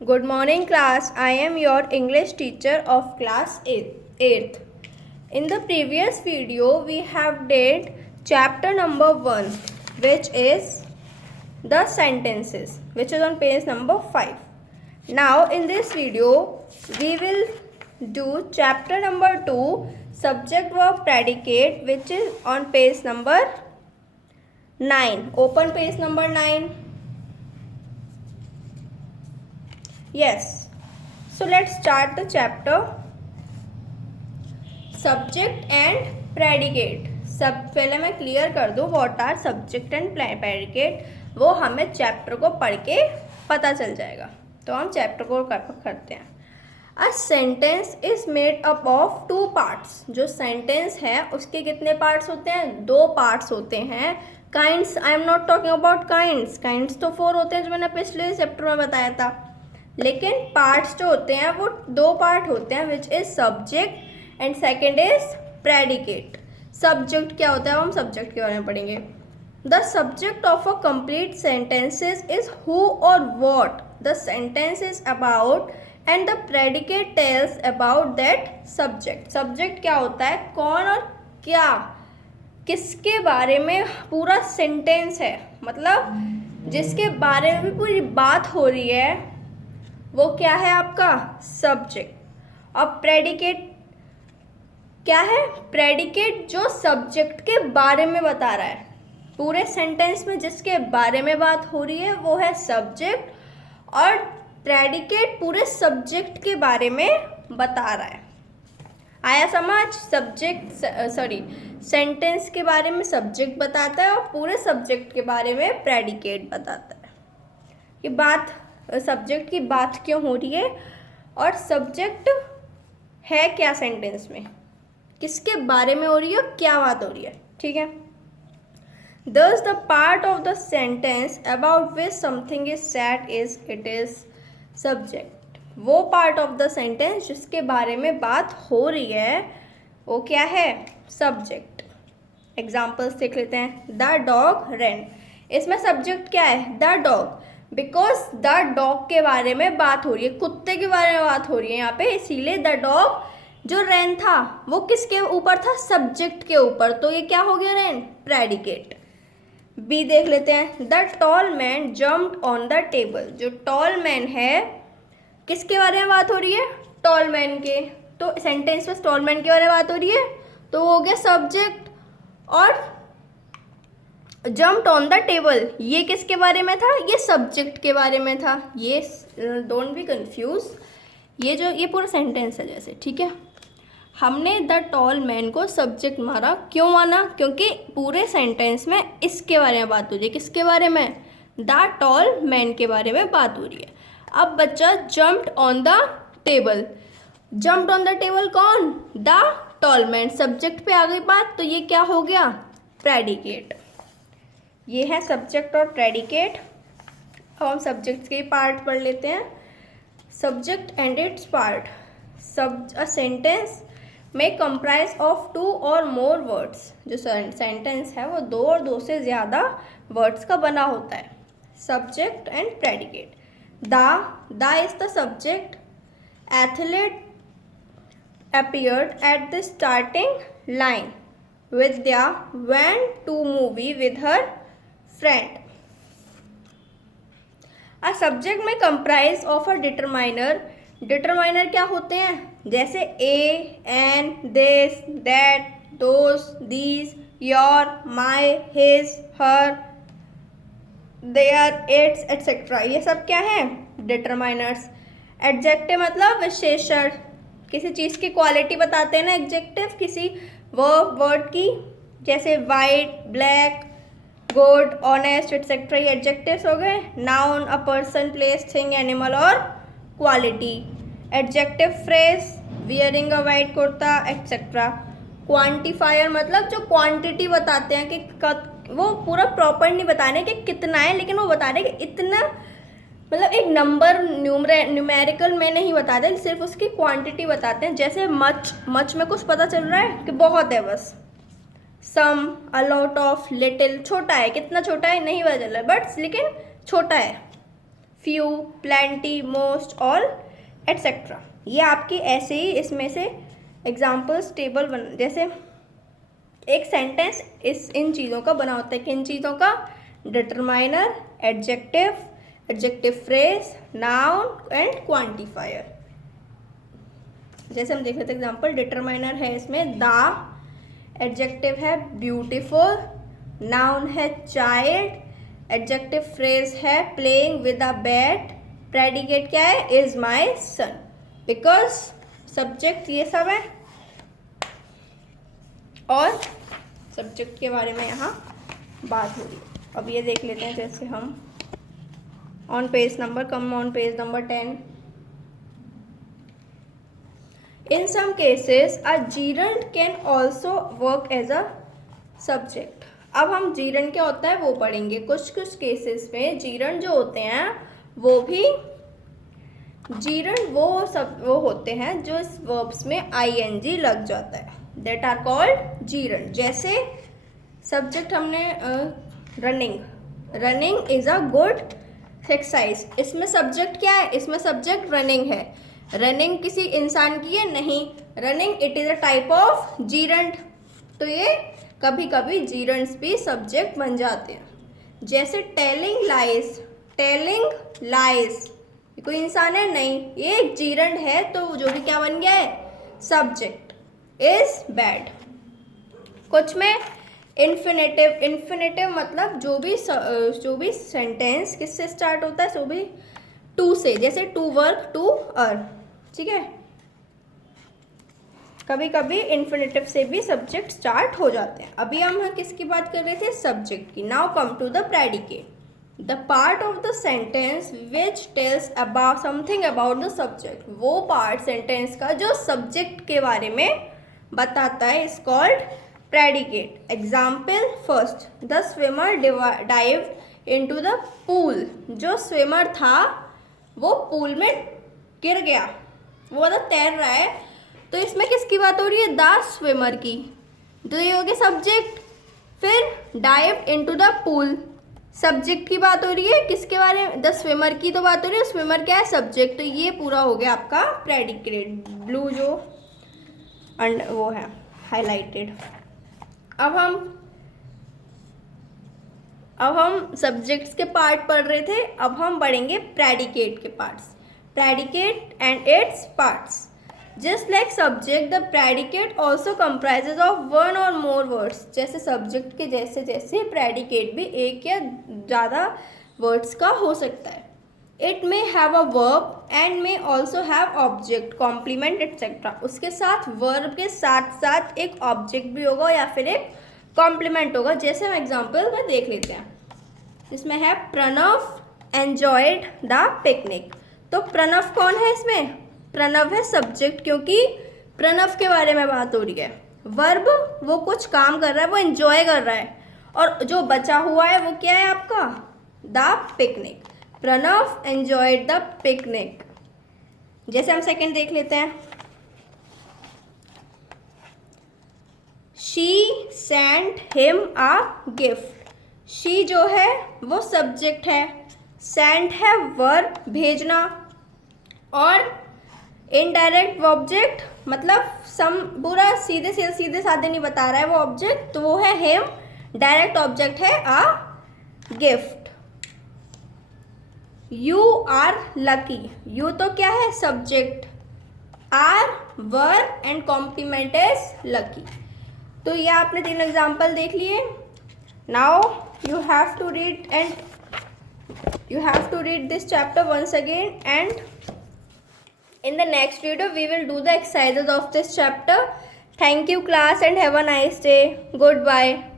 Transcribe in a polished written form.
Good morning class. I am your English teacher of class 8th. In the previous video we have did chapter number 1, which is the sentences, which is on page number 5. Now in this video we will do chapter number 2, subject verb predicate, which is on page number 9. Open page number 9. Yes, so let's start the chapter. Subject and predicate. सब पहले मैं clear कर दूँ what are subject and predicate, वो हमें chapter को पढ़ के पता चल जाएगा। तो हम चैप्टर को करते हैं। A sentence is made up of 2 parts. जो सेंटेंस है उसके कितने पार्ट्स होते हैं? 2 पार्ट्स होते हैं। Kinds, I am not talking about kinds. Kinds तो 4 होते हैं जो मैंने पिछले चैप्टर में बताया था, लेकिन पार्ट्स जो होते हैं वो 2 पार्ट होते हैं, which is subject and second is predicate. Subject क्या होता है, हम सब्जेक्ट के बारे में पढ़ेंगे। The subject of a complete sentences is who और what the sentence is about and the predicate tells about that subject. Subject क्या होता है, कौन और क्या, किसके बारे में पूरा सेंटेंस है, मतलब जिसके बारे में भी पूरी बात हो रही है, वो क्या है आपका सब्जेक्ट। और प्रेडिकेट क्या है? प्रेडिकेट जो सब्जेक्ट के बारे में बता रहा है, पूरे सेंटेंस में जिसके बारे में बात हो रही है वो है सब्जेक्ट, और प्रेडिकेट पूरे सब्जेक्ट के बारे में बता रहा है। आया समझ? सेंटेंस के बारे में सब्जेक्ट बताता है और पूरे सब्जेक्ट के बारे में प्रेडिकेट बताता है। ये बात सब्जेक्ट की बात क्यों हो रही है और सब्जेक्ट है क्या सेंटेंस में, किसके बारे में हो रही है, क्या बात हो रही है, ठीक है। Thus the part of the sentence about which something is said is it is subject. वो पार्ट ऑफ द सेंटेंस जिसके बारे में बात हो रही है वो क्या है, सब्जेक्ट। एग्जाम्पल्स देख लेते हैं। द डॉग रैन, इसमें सब्जेक्ट क्या है, the dog, because the dog के बारे में बात हो रही है, कुत्ते के बारे में बात हो रही है यहाँ पे, इसीलिए द डॉग जो रैन था वो किसके ऊपर था, सब्जेक्ट के ऊपर, तो ये क्या हो गया, रैन, प्रेडिकेट। बी देख लेते हैं। The tall man jumped on the table, जो टॉल मैन है किसके बारे में बात हो रही है, टॉल मैन के, तो सेंटेंस में टॉल मैन के बारे में बात हो रही है, तो वो हो गया सब्जेक्ट। और जम्प्ड ऑन द टेबल ये किसके बारे में था, ये सब्जेक्ट के बारे में था। ये डोंट बी कंफ्यूज, ये पूरा सेंटेंस है जैसे, ठीक है। हमने द टॉल मैन को सब्जेक्ट मारा, क्यों माना, क्योंकि पूरे सेंटेंस में इसके बारे में बात हो रही है, किसके बारे में, द टॉल मैन के बारे में बात हो रही है। अब बच्चा jumped on the table, jumped on the table कौन, द टॉल मैन, सब्जेक्ट पे आ गई बात, तो ये क्या हो गया, प्रेडिकेट। ये है सब्जेक्ट और प्रेडिकेट। अब हम सब्जेक्ट के पार्ट पढ़ लेते हैं। Subject and it's part. A sentence में कंप्राइज ऑफ 2 और मोर वर्ड्स। जो सेंटेंस है वो 2 और 2 से ज़्यादा वर्ड्स का बना होता है। Subject and predicate. The is the subject. Athlete appeared at the starting line. Vidya went to movie with her friend. A subject में comprise of a determiner. Determiner क्या होते हैं, जैसे a, an, this, that, those, these, your, my, his, her, their, its, etc. ये सब क्या है, determiners. Adjective मतलब विशेषण, किसी चीज़ की क्वालिटी बताते हैं ना एडजेक्टिव, किसी वर्ड की, जैसे white, black, good, honest, etcetera, ये एडजेक्टिव्स हो गए। Noun a person, place, thing, animal और quality. Adjective phrase, wearing a white kurta, etcetera. Quantifier मतलब जो क्वांटिटी बताते हैं कि वो पूरा प्रॉपर नहीं बता रहे कि कितना है, लेकिन वो बता रहे कि इतना, मतलब एक नंबर न्यूमेरिकल में नहीं बताते, सिर्फ उसकी क्वांटिटी बताते हैं। जैसे मच में कुछ पता चल रहा है कि बहुत है बस। सम, अ लॉट ऑफ, लिटिल, छोटा है, कितना छोटा है नहीं पता चल रहा है बट लेकिन छोटा है। Few, plenty, most, all, etcetera. ये आपकी ऐसे ही इसमें से एग्जाम्पल्स टेबल बन, जैसे एक सेंटेंस इन चीज़ों का बना होता है। किन चीज़ों का? Determiner, adjective, adjective phrase, noun and quantifier. जैसे हम देख लेते हैं एग्जाम्पल, डिटरमाइनर है इसमें द, एडजेक्टिव है ब्यूटीफुल, नाउन है चाइल्ड, एडजेक्टिव फ्रेज है playing with a bat, predicate क्या है? Is my son. Because subject ये सब है और सब्जेक्ट के बारे में यहाँ बात हो रही है। अब ये देख लेते हैं, जैसे हम on page number 10. In some cases, a gerund can also work as a subject. अब हम gerund क्या होता है वो पढ़ेंगे। कुछ केसेस में gerund जो होते हैं वो भी gerund वो होते हैं जो इस verbs में ing लग जाता है, that are called gerund। जैसे subject हमने running is a good exercise, इसमें subject क्या है? इसमें subject running है। रनिंग किसी इंसान की है? नहीं, running it is a type of gerund. तो ये कभी कभी जीरंड्स भी सब्जेक्ट बन जाते हैं। जैसे टेलिंग लाइज कोई इंसान है? नहीं, ये एक जीरंड है, तो जो भी क्या बन गया है? सब्जेक्ट। Is bad. कुछ में इन्फिनेटिव मतलब जो भी सेंटेंस किससे स्टार्ट होता है? सो भी टू से, जैसे टू वर्क, टू अर्न, ठीक है। कभी कभी इन्फिनेटिव से भी सब्जेक्ट स्टार्ट हो जाते हैं। अभी हम किसकी बात कर रहे थे? सब्जेक्ट की। Now come to the predicate, the part of the sentence which tells about something about the subject. वो पार्ट सेंटेंस का जो सब्जेक्ट के बारे में बताता है is called predicate. Example first, the swimmer dive into the pool. जो swimmer था वो पूल में गिर गया, वो मतलब तैर रहा है, तो इसमें किसकी बात हो रही है? द स्विमर की। तो ये हो गया सब्जेक्ट। फिर dive into the pool, subject की बात हो रही है। किसके बारे में? द स्विमर की तो बात हो रही है, स्विमर क्या है? सब्जेक्ट। तो ये पूरा हो गया आपका प्रेडिकेट, ब्लू जो वो है हाईलाइटेड। अब हम सब्जेक्ट्स के पार्ट पढ़ रहे थे, अब हम पढ़ेंगे प्रेडिकेट के parts. Predicate and its parts. Just like subject, the predicate also comprises of one और मोर वर्ड्स। जैसे सब्जेक्ट के जैसे प्रेडिकेट भी एक या ज़्यादा वर्ड्स का हो सकता है। It may have a verb and may also have object, complement etcetera. उसके साथ वर्ब के साथ साथ एक ऑब्जेक्ट भी होगा या फिर एक कॉम्प्लीमेंट होगा। जैसे हम एग्जाम्पल में देख लेते हैं, इसमें है प्रणव एंजॉयड द पिकनिक। तो प्रणव कौन है इसमें? प्रणव है सब्जेक्ट, क्योंकि प्रणव के बारे में बात हो रही है। वर्ब वो कुछ काम कर रहा है, वो एंजॉय कर रहा है, और जो बचा हुआ है वो क्या है आपका? The picnic. Pranav enjoyed the picnic. जैसे हम सेकंड देख लेते हैं, she sent him a gift. She जो है वो सब्जेक्ट है, सेंट है वर्ब भेजना, और इनडायरेक्ट ऑब्जेक्ट मतलब पूरा सीधे साधे नहीं बता रहा है वो ऑब्जेक्ट, तो वो है हिम। डायरेक्ट ऑब्जेक्ट है a gift. You are lucky. You तो क्या है? Subject. Are verb and complement is lucky. तो ये आपने 3 एग्जाम्पल देख लिए। Now you have to read this chapter once again, and in the next video we will do the exercises of this chapter. Thank you class and have a nice day. Goodbye.